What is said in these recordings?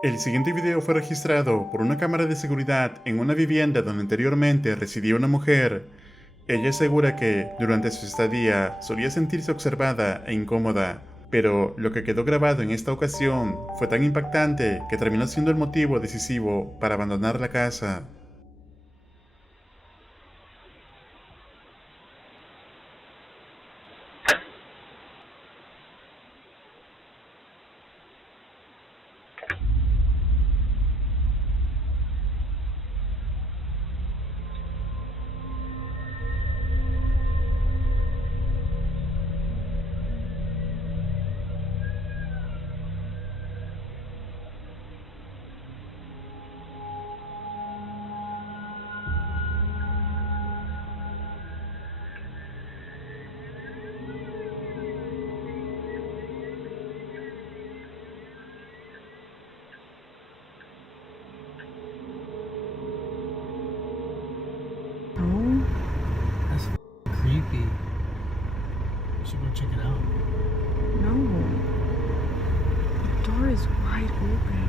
El siguiente video fue registrado por una cámara de seguridad en una vivienda donde anteriormente residía una mujer. Ella asegura que, durante su estadía, solía sentirse observada e incómoda, pero lo que quedó grabado en esta ocasión fue tan impactante que terminó siendo el motivo decisivo para abandonar la casa. Oh, That's creepy. We should go check it out. no. The door is wide open.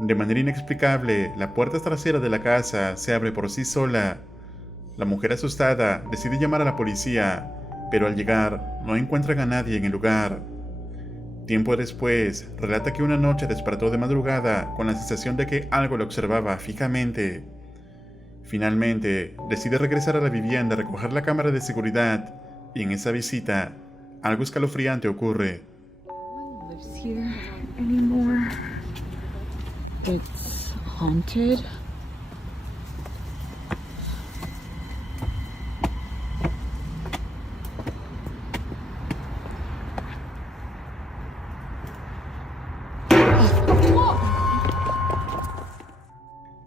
De manera inexplicable, la puerta trasera de la casa se abre por sí sola. La mujer asustada decide llamar a la policía, pero al llegar no encuentran a nadie en el lugar. Tiempo después, relata que una noche despertó de madrugada con la sensación de que algo lo observaba fijamente. Finalmente, decide regresar a la vivienda a recoger la cámara de seguridad, y en esa visita, algo escalofriante ocurre. No one lives here anymore. It's haunted.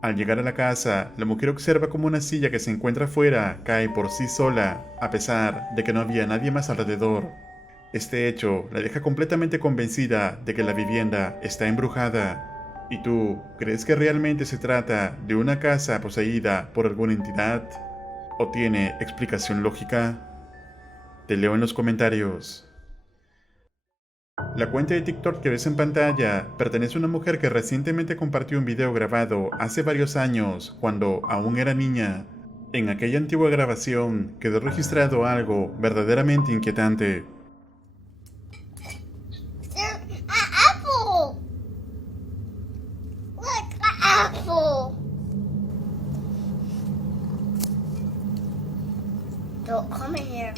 Al llegar a la casa, la mujer observa como una silla que se encuentra afuera cae por sí sola, a pesar de que no había nadie más alrededor. Este hecho la deja completamente convencida de que la vivienda está embrujada. ¿Y tú crees que realmente se trata de una casa poseída por alguna entidad? ¿O tiene explicación lógica? Te leo en los comentarios. La cuenta de TikTok que ves en pantalla pertenece a una mujer que recientemente compartió un video grabado hace varios años, cuando aún era niña. En aquella antigua grabación quedó registrado algo verdaderamente inquietante. There's an apple. Look, an apple. Don't come in here.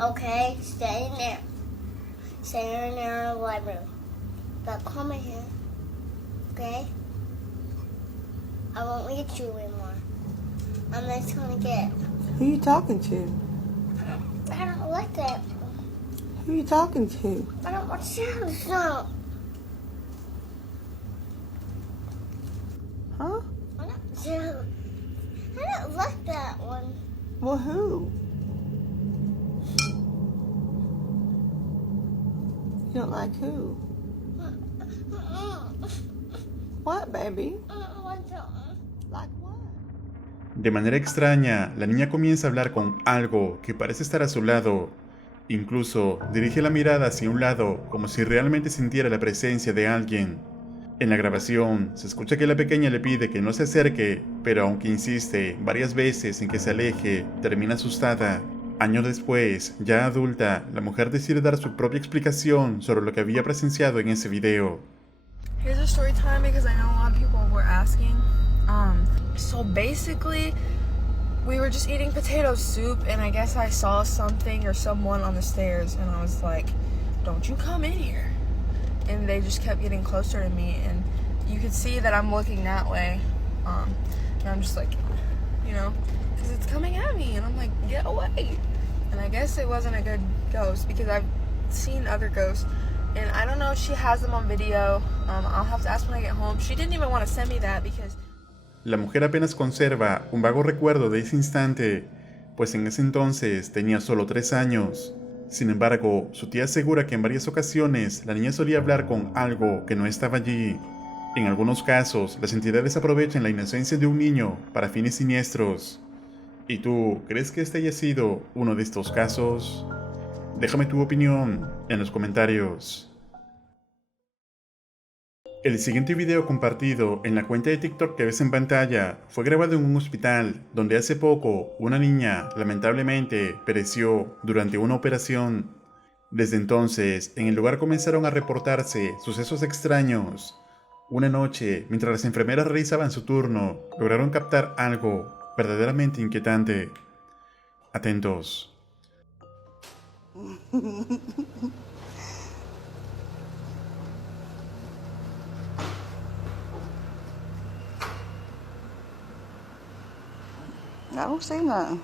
Okay, stay in there. Stay in there in the living room. Don't come in here. Okay? I won't let you anymore. I'm just gonna get. Who you talking to? I don't like that. Who you talking to? I don't want to no. Huh? I don't like that one. Well, who? You don't like who? What, baby? Like what? De manera extraña, la niña comienza a hablar con algo que parece estar a su lado. Incluso dirige la mirada hacia un lado como si realmente sintiera la presencia de alguien. En la grabación se escucha que la pequeña le pide que no se acerque, pero aunque insiste varias veces en que se aleje, termina asustada. Años después, ya adulta, la mujer decide dar su propia explicación sobre lo que había presenciado en ese video. Here's a story time because I know a lot of people were asking. So basically, we were just eating potato soup, and I guess I saw something or someone on the stairs, and I was like, "Don't you come in here!" And they just kept getting closer to me, and you could see that I'm looking that way, and I'm just like, you know, because it's coming at me, and I'm like, "Get away!" And I guess it wasn't a good ghost because I've seen other ghosts. And I don't know if she has them on video. I'll have to ask when I get home. She didn't even want to send me that because... La mujer apenas conserva un vago recuerdo de ese instante, pues en ese entonces tenía solo 3 años. Sin embargo, su tía asegura que en varias ocasiones la niña solía hablar con algo que no estaba allí. En algunos casos, las entidades aprovechan la inocencia de un niño para fines siniestros. ¿Y tú crees que este haya sido uno de estos casos? Déjame tu opinión en los comentarios. El siguiente video compartido en la cuenta de TikTok que ves en pantalla fue grabado en un hospital donde hace poco una niña lamentablemente pereció durante una operación. Desde entonces, en el lugar comenzaron a reportarse sucesos extraños. Una noche, mientras las enfermeras realizaban su turno, lograron captar algo verdaderamente inquietante. Atentos. I don't see nothing.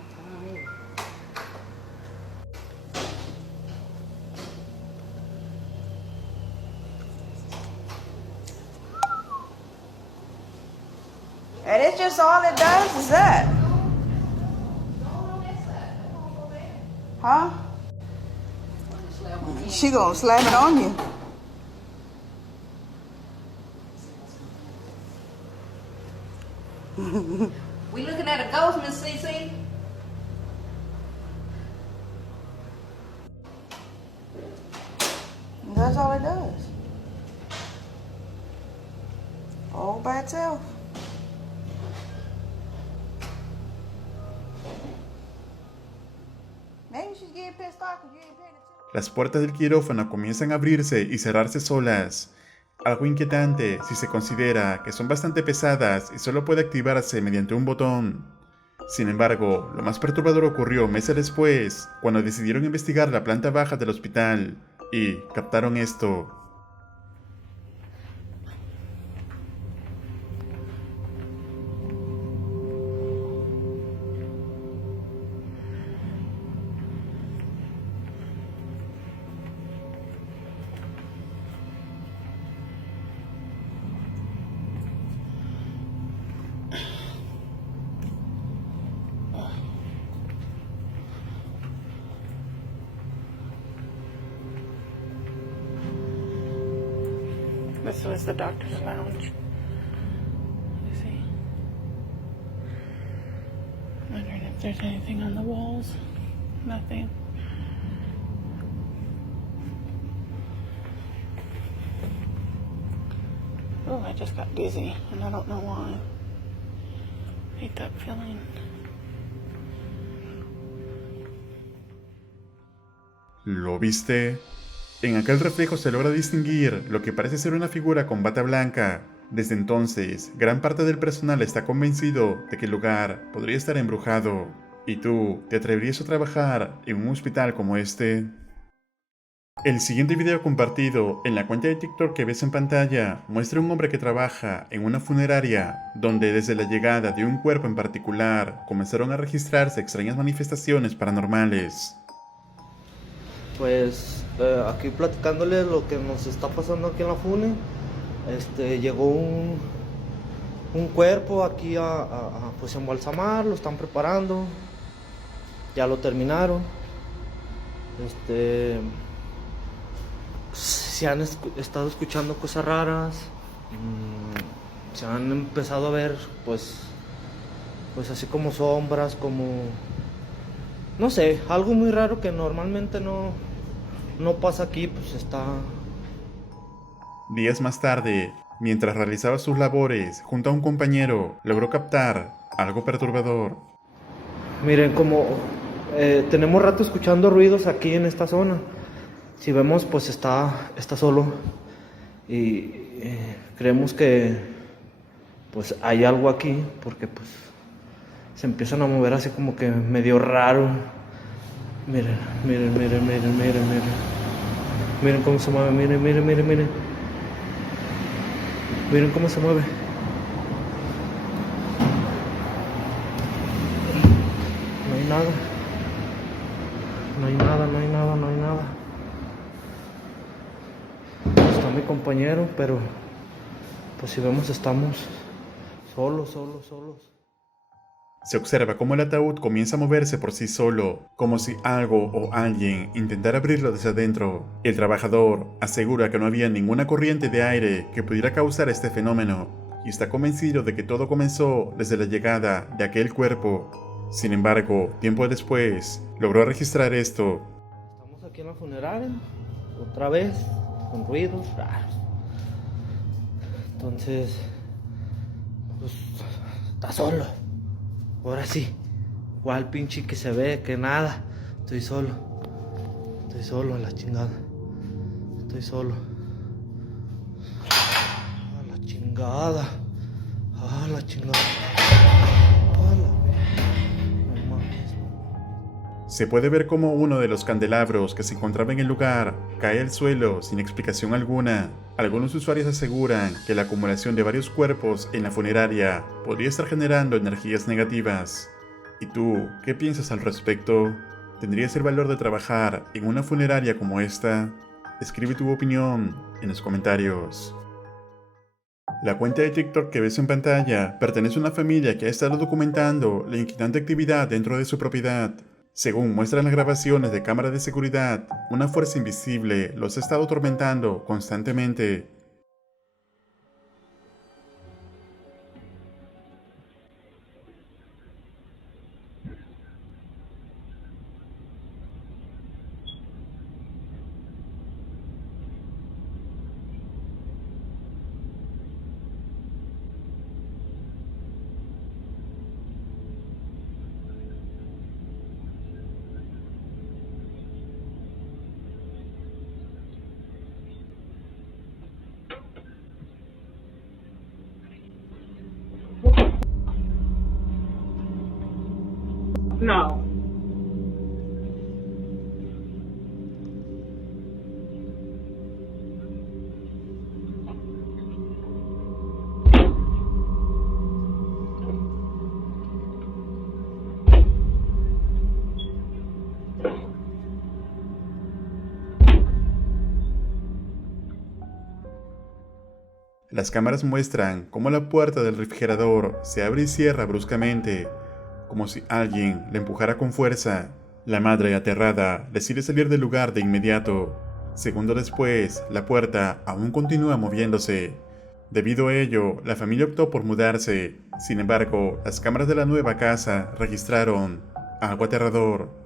And it's just all it does is that. Huh? She gonna slam it on you. We looking at a ghost, Miss CC? That's all it does. All by itself. Maybe she's getting pissed off because you ain't paying attention. Las puertas del quirófano comienzan a abrirse y cerrarse solas. Algo inquietante si se considera que son bastante pesadas y solo puede activarse mediante un botón. Sin embargo, lo más perturbador ocurrió meses después, cuando decidieron investigar la planta baja del hospital y captaron esto. This was the doctor's lounge. You see? Wondering if there's anything on the walls. Nothing. Oh, I just got dizzy, and I don't know why. I hate that feeling. ¿Lo viste? En aquel reflejo se logra distinguir lo que parece ser una figura con bata blanca. Desde entonces, gran parte del personal está convencido de que el lugar podría estar embrujado. ¿Y tú, te atreverías a trabajar en un hospital como este? El siguiente video compartido en la cuenta de TikTok que ves en pantalla muestra a un hombre que trabaja en una funeraria, donde desde la llegada de un cuerpo en particular comenzaron a registrarse extrañas manifestaciones paranormales. Pues aquí platicándoles lo que nos está pasando aquí en la FUNE, llegó un cuerpo aquí pues embalsamar, lo están preparando, ya lo terminaron. Se han estado escuchando cosas raras, se han empezado a ver pues así como sombras, como no sé, algo muy raro que normalmente no pasa aquí, pues está. Días más tarde, mientras realizaba sus labores junto a un compañero, logró captar algo perturbador. Miren, como tenemos rato escuchando ruidos aquí en esta zona. Si vemos, pues está solo y creemos que pues hay algo aquí, porque pues se empiezan a mover así como que medio raro. Miren, miren, miren, miren, miren, miren. Miren cómo se mueve, miren, miren, miren, miren. Miren cómo se mueve. No hay nada. No hay nada, no hay nada, no hay nada. Está mi compañero, pero pues si vemos estamos solos. Se observa cómo el ataúd comienza a moverse por sí solo, como si algo o alguien intentara abrirlo desde adentro. El trabajador asegura que no había ninguna corriente de aire que pudiera causar este fenómeno, y está convencido de que todo comenzó desde la llegada de aquel cuerpo. Sin embargo, tiempo después, logró registrar esto. Estamos aquí en la funeraria, otra vez, con ruidos raros. Entonces, pues, está solo. Ahora sí, igual pinche que se ve, que nada. Estoy solo a la chingada. Estoy solo. A la chingada. A la chingada. A la verga. No mames. Se puede ver cómo uno de los candelabros que se encontraba en el lugar cae al suelo sin explicación alguna. Algunos usuarios aseguran que la acumulación de varios cuerpos en la funeraria podría estar generando energías negativas. ¿Y tú, qué piensas al respecto? ¿Tendrías el valor de trabajar en una funeraria como esta? Escribe tu opinión en los comentarios. La cuenta de TikTok que ves en pantalla pertenece a una familia que ha estado documentando la inquietante actividad dentro de su propiedad. Según muestran las grabaciones de cámara de seguridad, una fuerza invisible los ha estado atormentando constantemente. No. Las cámaras muestran cómo la puerta del refrigerador se abre y cierra bruscamente, como si alguien la empujara con fuerza. La madre, aterrada, decide salir del lugar de inmediato. Segundos después, la puerta aún continúa moviéndose. Debido a ello, la familia optó por mudarse. Sin embargo, las cámaras de la nueva casa registraron algo aterrador.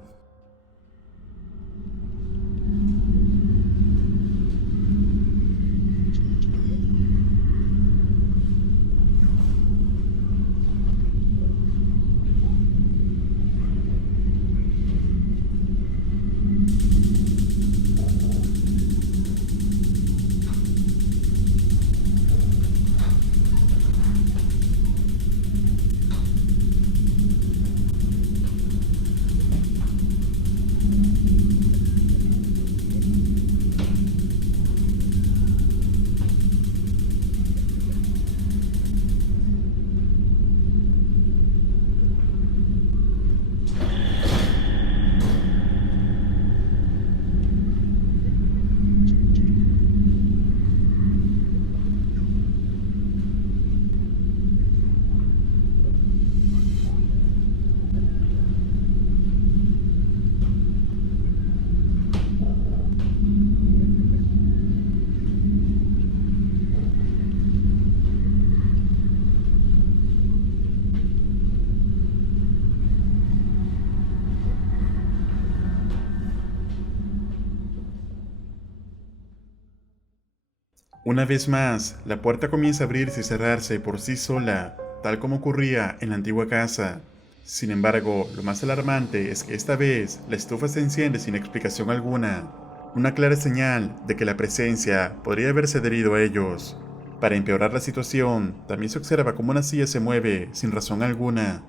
Una vez más, la puerta comienza a abrirse y cerrarse por sí sola, tal como ocurría en la antigua casa. Sin embargo, lo más alarmante es que esta vez la estufa se enciende sin explicación alguna, una clara señal de que la presencia podría haberse adherido a ellos. Para empeorar la situación, también se observa cómo una silla se mueve sin razón alguna.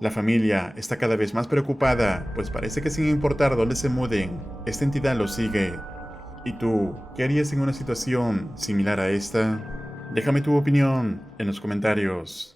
La familia está cada vez más preocupada, pues parece que sin importar dónde se muden, esta entidad los sigue. ¿Y tú, qué harías en una situación similar a esta? Déjame tu opinión en los comentarios.